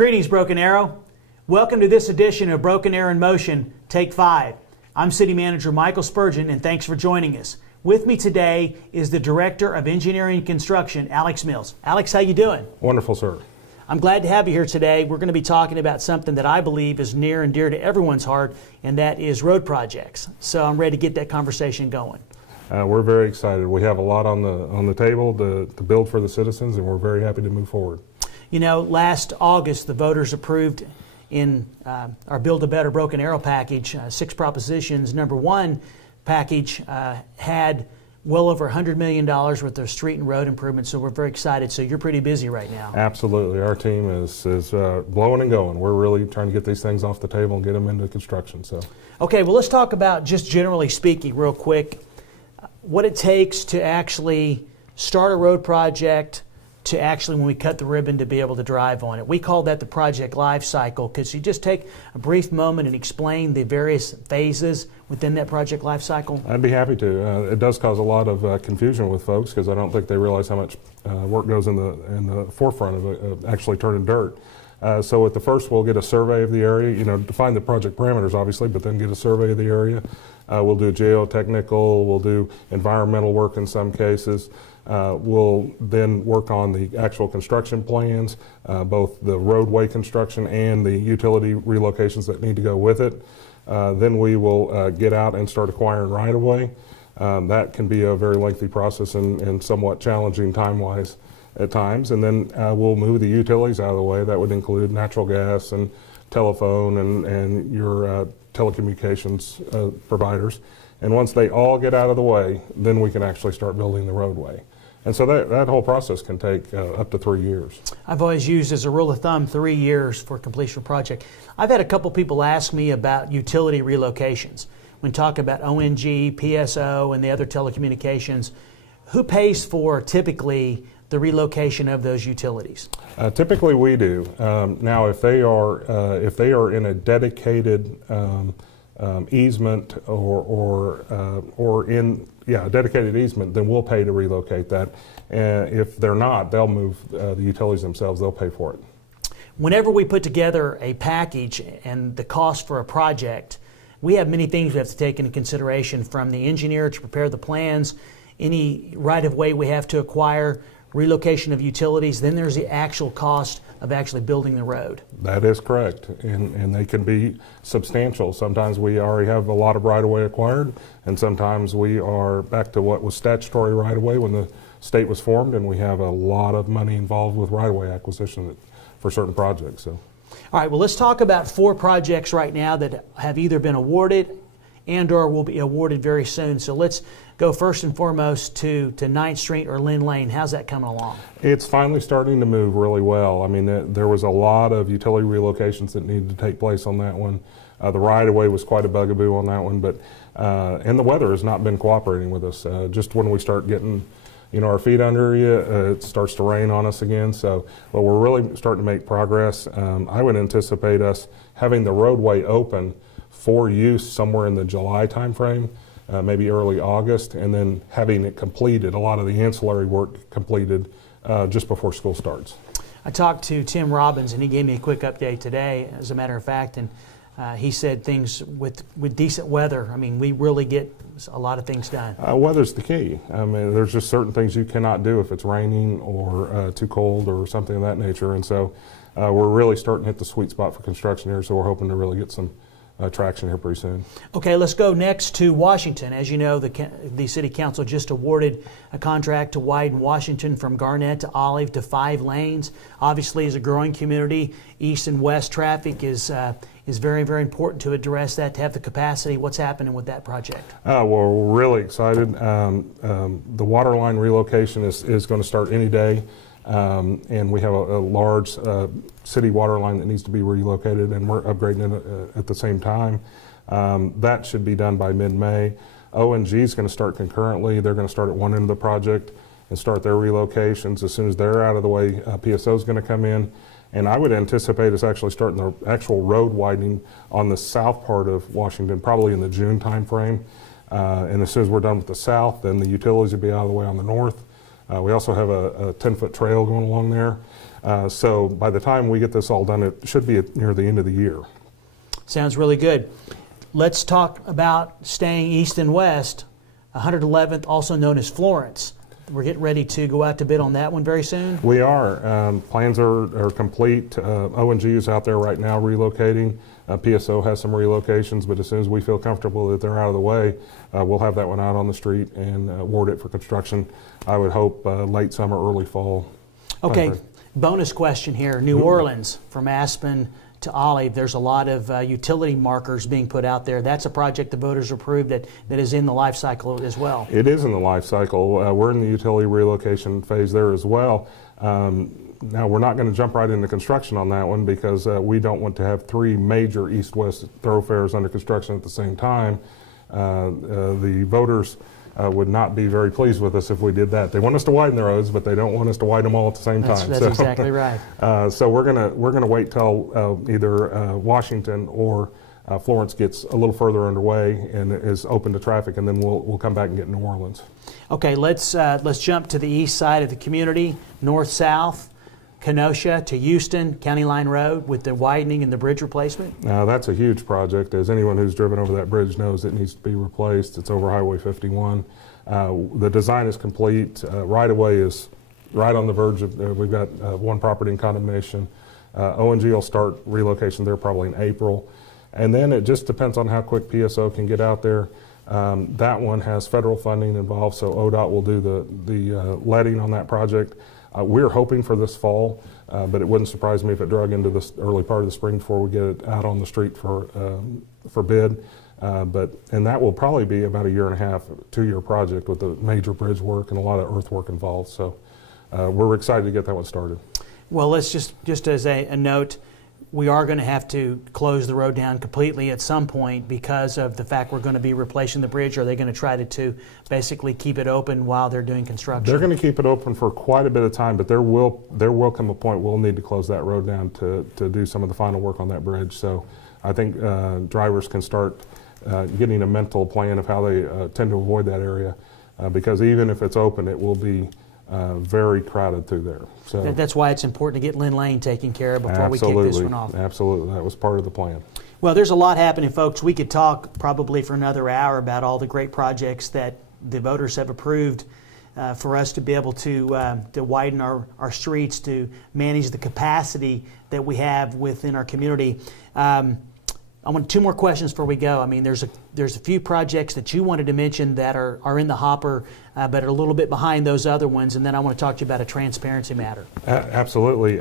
Greetings, Broken Arrow. Welcome to this edition of Broken Arrow in Motion, Take 5. I'm City Manager Michael Spurgeon, and thanks for joining us. With me today is the Director of Engineering and Construction, Alex Mills. Alex, how you doing? Wonderful, sir. I'm glad to have you here today. We're going to be talking about something that I believe is near and dear to everyone's heart, and that is road projects. So I'm ready to get that conversation going. We're very excited. We have a lot on the table to build for the citizens, and we're very happy to move forward. You know, last August, the voters approved in our Build a Better Broken Arrow package, 6 propositions. Number 1 package had well over $100 million worth of street and road improvements, so we're very excited. So you're pretty busy right now. Absolutely. Our team is blowing and going. We're really trying to get these things off the table and get them into construction. So, okay, well, let's talk about, just generally speaking, real quick, what it takes to actually start a road project, to actually, when we cut the ribbon, to be able to drive on it. We call that the project life cycle. Could you just take a brief moment and explain the various phases within that project life cycle? I'd be happy to. It does cause a lot of confusion with folks because I don't think they realize how much work goes in the forefront of actually turning dirt. So at the first, we'll get a survey of the area, define the project parameters, obviously, but then get a survey of the area. We'll do geotechnical, we'll do environmental work in some cases. We'll then work on the actual construction plans, both the roadway construction and the utility relocations that need to go with it. Then we will get out and start acquiring right-of-way. That can be a very lengthy process and somewhat challenging time-wise at times. And then we'll move the utilities out of the way. That would include natural gas and telephone and your telecommunications providers. And once they all get out of the way, then we can actually start building the roadway. And so that whole process can take up to 3 years. I've always used as a rule of thumb 3 years for completion of a project. I've had a couple people ask me about utility relocations. When talk about ONG, PSO, and the other telecommunications, who pays for typically the relocation of those utilities? Typically we do. Now if they are in a dedicated easement or in a dedicated easement, then we'll pay to relocate that. And if they're not, they'll move the utilities themselves. They'll pay for it. Whenever we put together a package and the cost for a project, we have many things we have to take into consideration, from the engineer to prepare the plans, any right-of-way we have to acquire, relocation of utilities, then there's the actual cost of actually building the road. That is correct, and they can be substantial. Sometimes we already have a lot of right-of-way acquired, and sometimes we are back to what was statutory right-of-way when the state was formed, and we have a lot of money involved with right-of-way acquisition for certain projects. So, all right, well, let's talk about 4 projects right now that have either been awarded and or will be awarded very soon. So let's go first and foremost to 9th Street or Lynn Lane. How's that coming along? It's finally starting to move really well. I mean, there was a lot of utility relocations that needed to take place on that one. The right-of-way was quite a bugaboo on that one, but and the weather has not been cooperating with us. Just when we start getting our feet under you, it starts to rain on us again. So, but we're really starting to make progress. I would anticipate us having the roadway open for use somewhere in the July timeframe, maybe early August, and then having it completed, a lot of the ancillary work completed just before school starts. I talked to Tim Robbins, and he gave me a quick update today, as a matter of fact, and he said things with decent weather, I mean, we really get a lot of things done. Weather's the key. I mean, there's just certain things you cannot do if it's raining or too cold or something of that nature, and so we're really starting to hit the sweet spot for construction here, so we're hoping to really get some traction here pretty soon. Okay, let's go next to Washington. As you know, the City Council just awarded a contract to widen Washington from Garnett to Olive to 5 lanes. Obviously, as a growing community, east and west traffic is very, very important to address that, to have the capacity. What's happening with that project? Well, we're really excited. The water line relocation is going to start any day. And we have a large city water line that needs to be relocated, and we're upgrading it at the same time. That should be done by mid-May. ONG is going to start concurrently. They're going to start at one end of the project and start their relocations. As soon as they're out of the way, PSO is going to come in. And I would anticipate us actually starting the actual road widening on the south part of Washington, probably in the June timeframe. And as soon as we're done with the south, then the utilities will be out of the way on the north. We also have a 10-foot trail going along there. So by the time we get this all done, it should be near the end of the year. Sounds really good. Let's talk about staying east and west. 111th, also known as Florence. We're getting ready to go out to bid on that one very soon. We are. Plans are complete. O&G is out there right now relocating. PSO has some relocations, but as soon as we feel comfortable that they're out of the way, we'll have that one out on the street and award it for construction. I would hope late summer, early fall. Okay, bonus question here. New Orleans, from Aspen to Olive, there's a lot of utility markers being put out there. That's a project the voters approved that is in the life cycle as well. It is in the life cycle. We're in the utility relocation phase there as well. Now, we're not going to jump right into construction on that one because we don't want to have 3 major east-west thoroughfares under construction at the same time. The voters would not be very pleased with us if we did that. They want us to widen the roads, but they don't want us to widen them all at the same time. That's exactly right. So we're gonna wait till either Washington or Florence gets a little further underway and is open to traffic, and then we'll come back and get New Orleans. Okay, let's jump to the east side of the community, north-south. Kenosha to Houston, County Line Road with the widening and the bridge replacement? Now that's a huge project. As anyone who's driven over that bridge knows, it needs to be replaced. It's over Highway 51. The design is complete. Right-of-way is right on the verge of, we've got one property in condemnation. O&G will start relocation there probably in April. And then it just depends on how quick PSO can get out there. That one has federal funding involved, so ODOT will do the letting on that project. We're hoping for this fall, but it wouldn't surprise me if it drug into this early part of the spring before we get it out on the street for bid. And that will probably be about 1.5 years, 2-year project with the major bridge work and a lot of earthwork involved. So we're excited to get that one started. Well, let's just as a note, we are going to have to close the road down completely at some point because of the fact we're going to be replacing the bridge. Are they going to try to basically keep it open while they're doing construction? They're going to keep it open for quite a bit of time, but there will come a point we'll need to close that road down to do some of the final work on that bridge. So I think drivers can start getting a mental plan of how they tend to avoid that area because even if it's open, it will be very crowded through there. So that's why it's important to get Lynn Lane taken care of before we kick this one off. Absolutely, that was part of the plan. Well, there's a lot happening, folks. We could talk probably for another hour about all the great projects that the voters have approved for us to be able to widen our streets, to manage the capacity that we have within our community. I want 2 more questions before we go. I mean, there's a few projects that you wanted to mention that are in the hopper, but are a little bit behind those other ones, and then I want to talk to you about a transparency matter. Absolutely.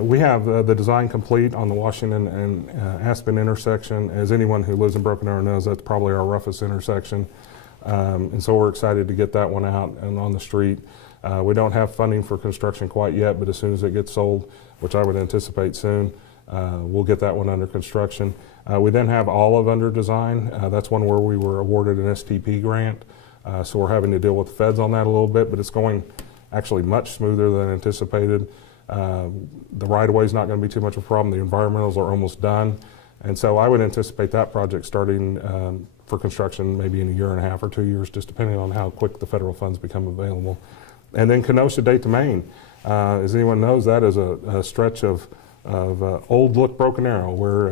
We have the design complete on the Washington and Aspen intersection. As anyone who lives in Broken Arrow knows, that's probably our roughest intersection, and so we're excited to get that one out and on the street. We don't have funding for construction quite yet, but as soon as it gets sold, which I would anticipate soon, we'll get that one under construction. We then have Olive under design. That's one where we were awarded an STP grant. So we're having to deal with the feds on that a little bit, but it's going actually much smoother than anticipated. The right-of-way is not going to be too much of a problem. The environmentals are almost done. And so I would anticipate that project starting for construction maybe in 1.5 years or 2 years, just depending on how quick the federal funds become available. And then Kenosha Des to Maine. As anyone knows, that is a stretch of old look Broken Arrow where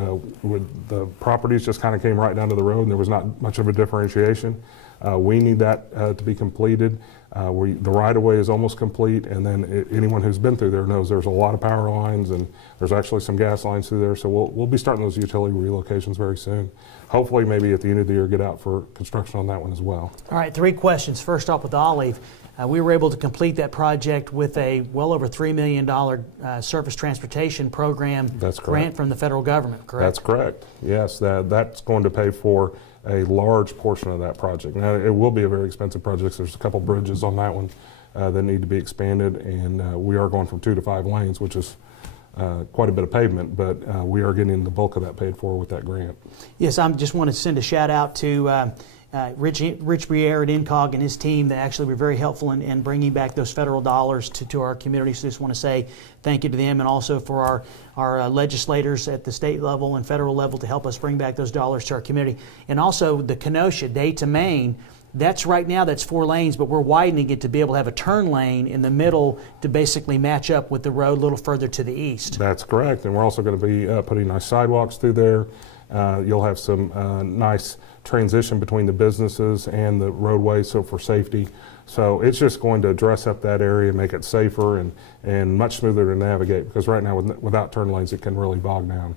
the properties just kind of came right down to the road and there was not much of a differentiation. We need that to be completed. The right-of-way is almost complete, and then anyone who's been through there knows there's a lot of power lines and there's actually some gas lines through there, so we'll be starting those utility relocations very soon. Hopefully maybe at the end of the year get out for construction on that one as well. All right, 3 questions. First off with Olive. We were able to complete that project with a well over $3 million surface transportation program grant from the federal government, correct? That's correct. Yes, that's going to pay for a large portion of that project. Now, it will be a very expensive project. There's a couple bridges on that one that need to be expanded, and we are going from 2 to 5 lanes, which is quite a bit of pavement, but we are getting the bulk of that paid for with that grant. Yes, I just want to send a shout out to Rich Briere at INCOG and his team. They actually were very helpful in bringing back those federal dollars to our community. So just want to say thank you to them, and also for our legislators at the state level and federal level to help us bring back those dollars to our community. And also the Kenosha Des to Maine. That's right now, that's 4 lanes, but we're widening it to be able to have a turn lane in the middle to basically match up with the road a little further to the east. That's correct, and we're also going to be putting nice sidewalks through there. You'll have some nice transition between the businesses and the roadways, so for safety. So it's just going to dress up that area, make it safer and much smoother to navigate, because right now without turn lanes it can really bog down.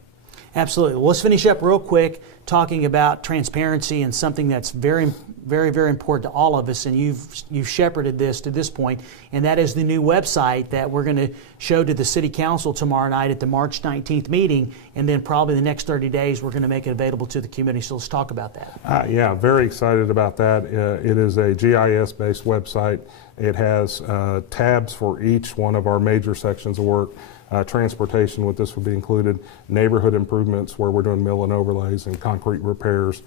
Absolutely. Well, let's finish up real quick talking about transparency and something that's very, very, very important to all of us, and you've shepherded this to this point, and that is the new website that we're going to show to the City Council tomorrow night at the March 19th meeting, and then probably the next 30 days we're going to make it available to the community. So let's talk about that. Yeah, very excited about that. It is a GIS-based website. It has tabs for each one of our major sections of work. Transportation, with this would be included, neighborhood improvements where we're doing mill and overlays and concrete repairs,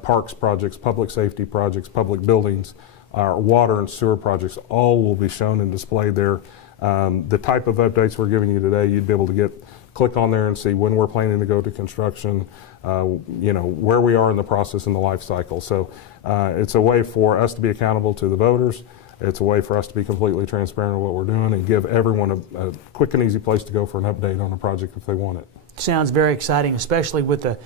parks projects, public safety projects, public buildings, our water and sewer projects, all will be shown and displayed there. The type of updates we're giving you today, you'd be able to click on there and see when we're planning to go to construction, where we are in the process in the life cycle. So it's a way for us to be accountable to the voters. It's a way for us to be completely transparent in what we're doing and give everyone a quick and easy place to go for an update on a project if they want it. Sounds very exciting, especially with a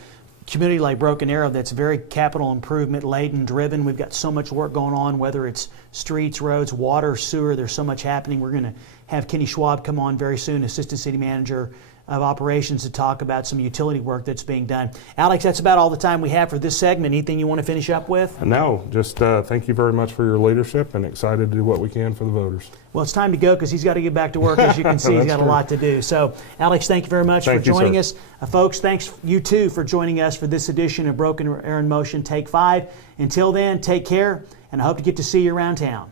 community like Broken Arrow that's very capital improvement laden driven. We've got so much work going on, whether it's streets, roads, water, sewer. There's so much happening. We're going to have Kenny Schwab come on very soon, Assistant City Manager of Operations, to talk about some utility work that's being done. Alex, that's about all the time we have for this segment. Anything you want to finish up with? No, just thank you very much for your leadership, and excited to do what we can for the voters. Well, it's time to go because he's got to get back to work. As you can see, he's got a lot to do. So, Alex, thank you very much for joining us. Folks, thanks you too for joining us for this edition of Broken Arrow in Motion Take 5. Until then, take care, and I hope to get to see you around town.